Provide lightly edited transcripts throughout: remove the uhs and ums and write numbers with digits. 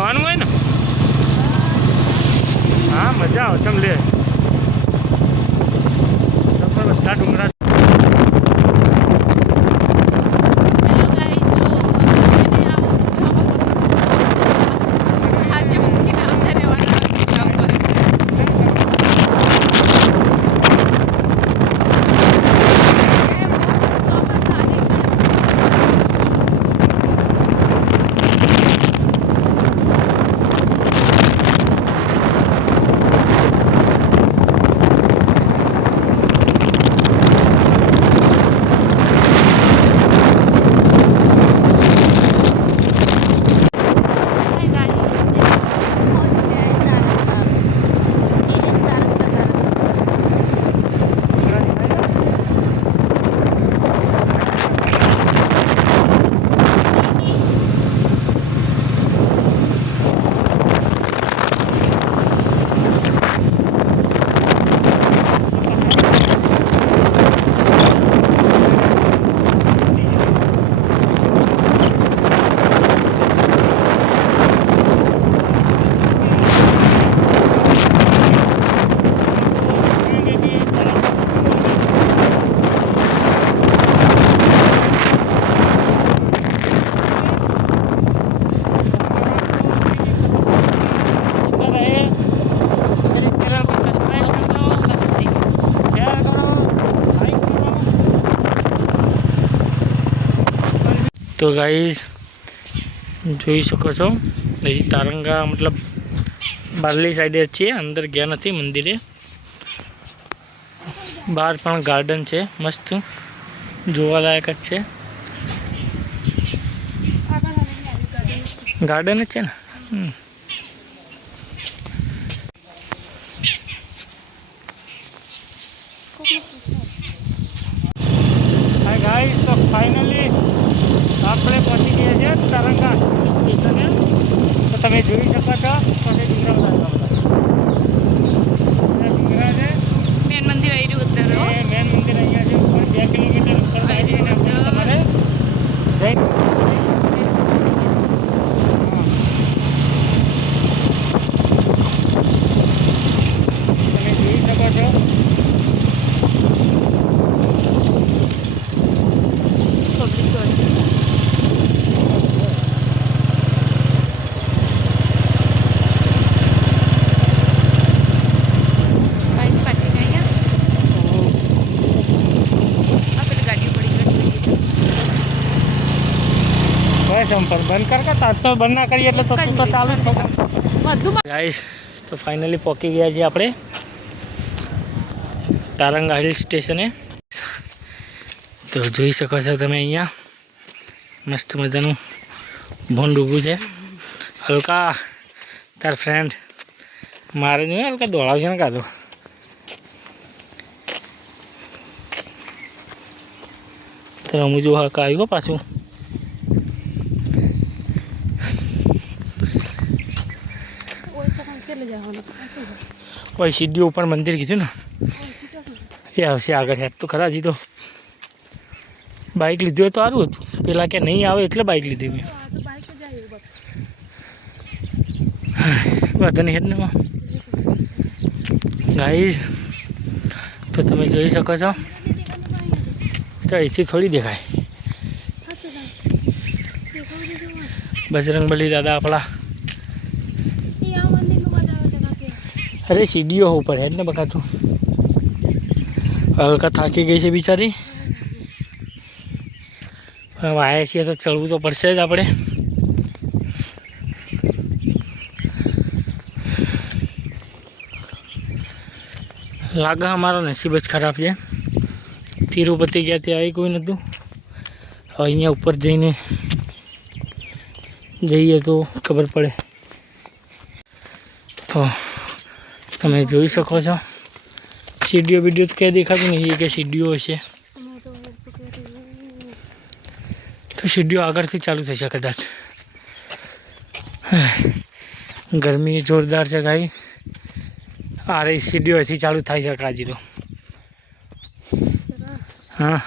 જવાનું હોય ને હા મજા આવે ચમ લે બધા ડુંગરા तो गाइस જોઈ શકો છો હજી તારંગા મતલબ બારલી સાઈડે છે અંદર ગયા નથી મંદિરે બહાર પણ ગાર્ડન છે મસ્ત જોવાલાયક જ છે ગાર્ડન જ છે ને હાય ગાઈસ તો ફાઇનલી આપણે પહોંચી ગયા છે તારંગા સ્ટેશને તો તમે જોઈ શકો છો પછી ડુંગરા છે મેન મંદિર આવી રહ્યું અત્યારે મેન મંદિર અહીંયા છે ઉપર 2 કિલોમીટર ઉપર તમારે જઈ તમે જોઈ શકો છો સંપર્ક બંધ કર તો બંધ ના કરીએ એટલે તો તું તો ચાલુ જ ગાઈસ તો ફાઇનલી પહોંચી ગયા છીએ આપણે તારંગા હિલ સ્ટેશને તો જોઈ શકો છો તમે અહીંયા મસ્ત મજાનું ભોંડ ઊભું છે હલકા તાર ફ્રેન્ડ મારે નહીં હલકા દોડાવશે ને કાં તો રમું જો હલકા આવ્યું પાછું કોઈ સીડીઓ ઉપર મંદિર કીધું ને એ આવશે આગળ હેડ તો ખરા હજી તો બાઇક લીધું હોય તો સારું હતું પેલા કે નહીં આવે એટલે બાઇક લીધી મેં બધા નહીં હેડ ને ગાઈસ તો તમે જોઈ શકો છો તો અહીંથી થોડી દેખાય બજરંગબલી દાદા આપણા અરે સીડીઓ ઉપર હેડ ને બકાતું હલકા થાકી ગઈ છે બિચારી પણ આવ્યા છીએ તો ચડવું તો પડશે જ આપણે લાગે અમારો નસીબ જ ખરાબ છે તિરુપતિ ગયા ત્યાં આવી કોઈ નહોતું હવે અહીંયા ઉપર જઈને જઈએ તો ખબર પડે તો તમે જોઈ શકો છો સીડીઓ વિડીયો તો ક્યાં દેખાતું નહીં કે સીડીઓ હશે તો સીડીઓ આગળથી ચાલુ થશે કદાચ ગરમી જોરદાર છે ગાઈ આ રહી સીડીઓ અહીંથી ચાલુ થાય છે કાજી તો હા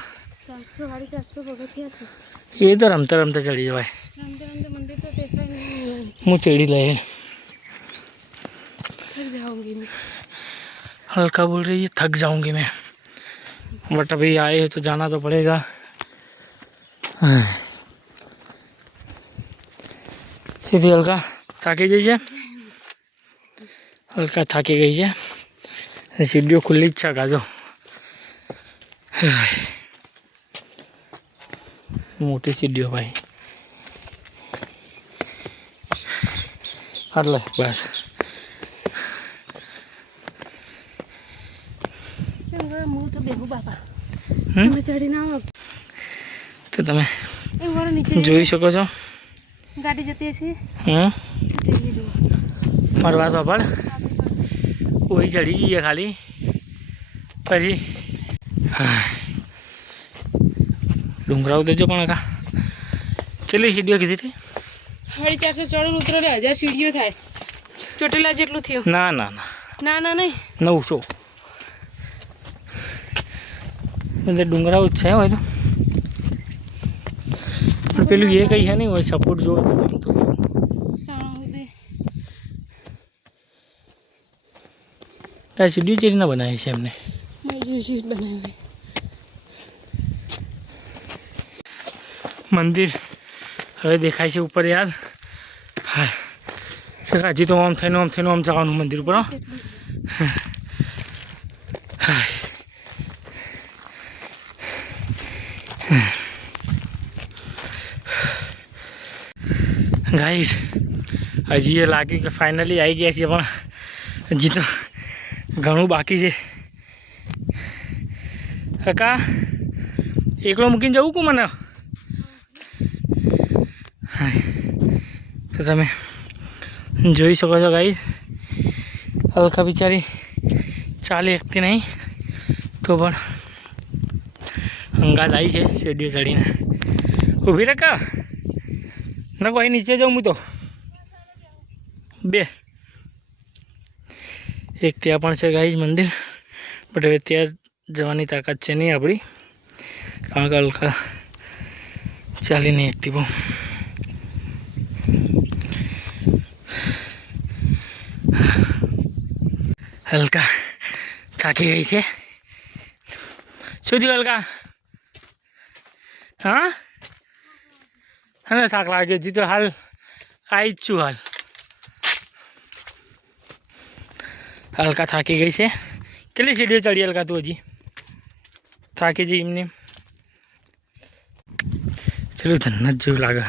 400 450 પગથિયા છે એ તો રમતા રમતા ચડી જવાય રમતા રમતા મંદિર તો દેખાય નહીં मुँह चेड़ी ले। थक जाऊंगी मैं। हल्का बोल रही है थक जाऊंगी मैं, बट अभी आए हैं तो जाना तो पड़ेगा। सीधी हल्का थाकी जाइए, हल्का थाकी गई है। सीढ़ियों खुली इच्छा का जो मोटी सीढ़ियों भाई हट ले बस। मुँह तो बेहू बापा हम्म? તમે ચડી ના આવો तो તમે એ વાળો નીચે જોઈ શકો છો। ગાડી જતી હશે હમ જઈએ જો મારી વાત સાંભળ, કોઈ ચડી જઈએ ખાલી પછી ડુંગરા ઉતરજો પણ કા ચેટલી સીડીઓ કીધી હતી? 450 ચડન ઉતરો લે 1000 સીડીઓ થાય ચોટેલા જેટલું થયું ના ના ના ના ના નહીં 900 બધે ડુંગરાઓ જ છે હોય તો પણ પેલું એ કંઈ છે નહીં હોય સપોર્ટ જોવે છે આમ તો ત્યાં સીડીઓ ચેરી ના બનાવી છે એમને મેં સીટ બનાવી મંદિર હવે દેખાય છે ઉપર યાર। હા હજી તો આમ થઈને આમ જવાનું મંદિર ઉપર હો। ગાઈસ હજી એ લાગે કે ફાઇનલી આવી ગયા છીએ, પણ હજી તો ઘણું બાકી છે। કાકા એકલો મૂકીને જવું કું મને? તો તમે જોઈ શકો છો ગાઈસ, હલકા બિચારી ચાલી શકતી નહીં તો પણ હંગાત આવી છે સીડીઓ ચડીને। ઊભી રહે કા ના કોઈ નીચે જાઉં હું તો બે એક ત્યાં પણ છે ગાઈસ મંદિર, બટ હવે ત્યાં જવાની તાકાત છે નહીં આપણી, કારણ કે હલકા ચાલી નહીં શકતી બહુ। હલકા થાકી ગઈ છે। શું થયું હલકા? હા હા થાક લાગ્યો હજી તો હાલ આવી જ છું હાલ। હલકા થાકી ગઈ છે। કેટલી સીડીઓ ચડી હલકા તું? હજી થાકી જઈ એમને ચલું ધન્નત જેવું લાગે।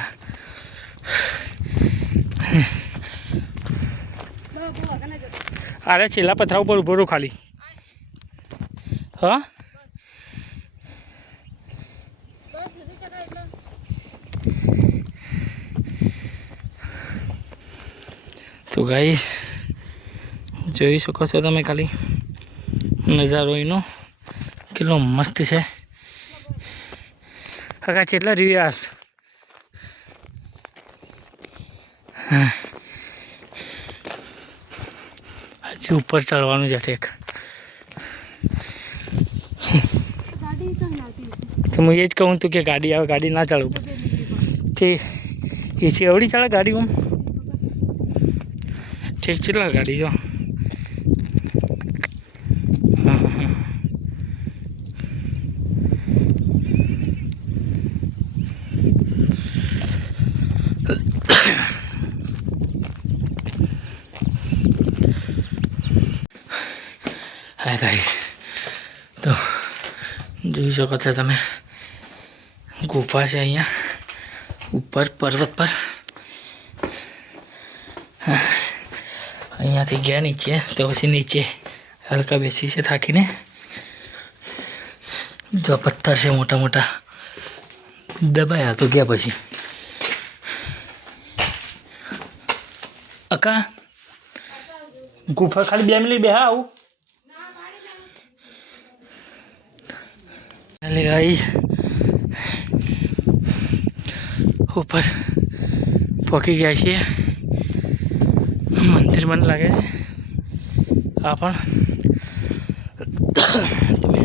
અરે છેલ્લા પથરા ઉપર ઉભો રહો ખાલી। હા તો ગાઈસ જોઈ શકો છો તમે ખાલી નજારો એનો કેટલો મસ્ત છે। કાકા કેટલા રહ્યું યાર? હજી ઉપર ચડવાનું છે ઠેક। તો હું એ જ કહું તું કે ગાડી આવે, ગાડી ના ચડવું તે એસી અવડી ચાલે ગાડી હું ઠીક કેટલા ગાડી જો હા ગાઈસ તો જોઈ શકો છો તમે ગુફા છે અહીંયા ઉપર પર્વત પર। અહીંયાથી ગયા નીચે તો પછી નીચે હલકા બેસી છે થાકીને। જો પથ્થર છે મોટા મોટા દબાયા તો ગયા પછી। અકા ગુફા ખાલી 2 મિનિટ બેહા આવું ગાઈસ ઉપર પહોંચી ગયા છીએ। મંદિર મને લાગે છે આ પણ તમે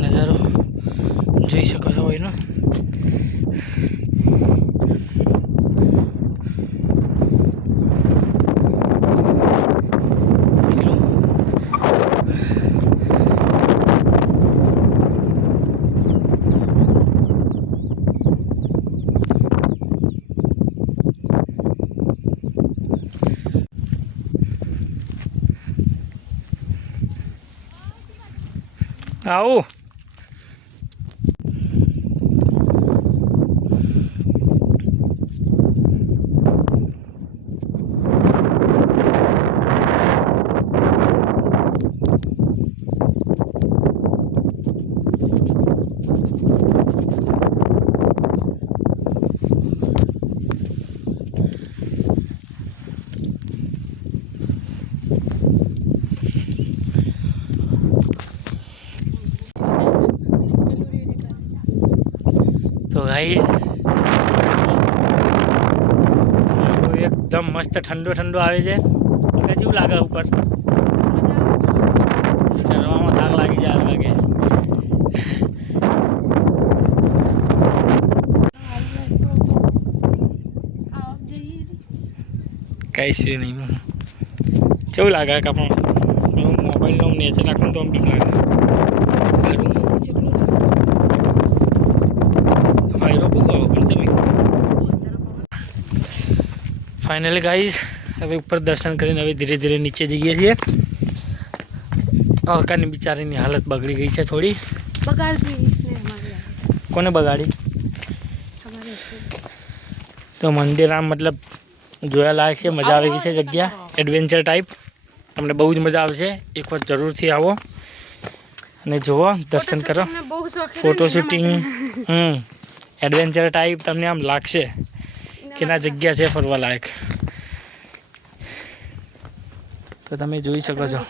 નજારો જોઈ શકો છો એનો। આવું તો ભાઈ એકદમ મસ્ત ઠંડો ઠંડો આવે છે કેવું લાગે ઉપર ચડવામાં થાક લાગી જાય લાગે કઈ શું નહીં કેવું લાગે કાપણ મોબાઈલનો નેચર રાખું તો બીક લાગે ફાઇનલી ગાઈઝ હવે ઉપર દર્શન કરીને હવે ધીરે ધીરે નીચે જઈએ છીએ અલકાની બિચારીની હાલત બગડી ગઈ છે થોડી કોને બગાડી તો મંદિર આમ મતલબ જોયા લાયક છે મજા આવી ગઈ છે જગ્યા એડવેન્ચર ટાઈપ તમને બહુ જ મજા આવશે એક વખત જરૂરથી આવો અને જુઓ દર્શન કરો ફોટો શૂટિંગ એડવેન્ચર ટાઈપ તમને આમ લાગશે કે ના જગ્યા છે ફરવા લાયક તો તમે જોઈ શકો છો